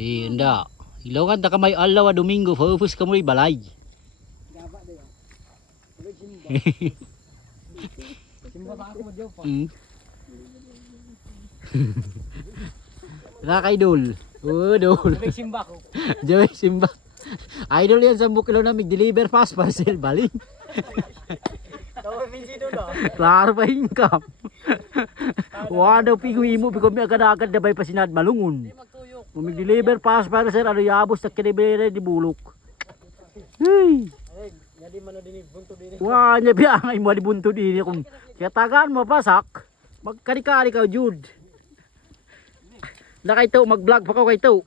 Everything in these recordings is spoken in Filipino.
Inda. Ilongan ta kamay alaw a Domingo, focus ka mo balay. Gaba dayo. Tuloy simba. Simba pa ako mo pa. Nakaidol. Dol. Tuloy simba ko. Joy Simba. Idol yan sa Bukilo na deliver fast parcel baling. Daw minsido do. Klaro pa income. Wado pigwi mo bigom mi agad-agad na bay pasinad malungon. Mag-deliver fast parcel ano yabos sa kinibere di bulok. Hey. Ay, ngadi man na dinhi bunto dinhi. Wah, nya biya ay mo di bunto din kung kaya tagaan mo pasak. Magkari-kari ka jud. Na kay to mag-vlog pa ko kay to.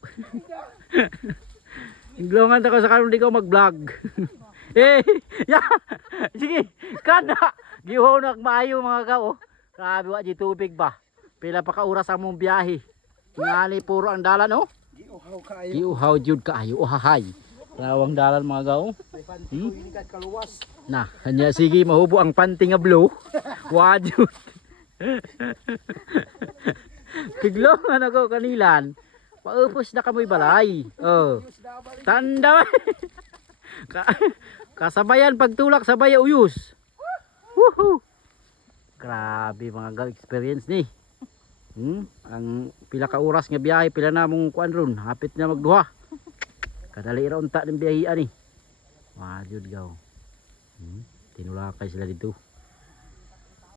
Iglongan ta ko sa karon di ko mag-vlog. Eh, ya. Sige, kana. Giho nak maayo mga kao. Grabe wa di tubig ba. Pila pa ka oras among biyahe. Ngali puro ang dalan oh. Giuhaw kaayo. Giuhaw jud kaayo uhahay. Lawang dalan mga kao. May panty ko ini kat kaluwas. Na, kanya sige mahubo ang panty nga blue. Wa jud. Tiglongan ako kanilan. Paupos na kamoy balay. Oh. Tanda. Kasabayan pagtulak sabay uyos. Woohoo. Grabe mga gal experience ni. Ang pila ka oras nga biyahe pila na mong kuan ron, hapit na magduha. Kadali ra unta ng biyahe ani. Wajud gaw. Tinulakay sila dito.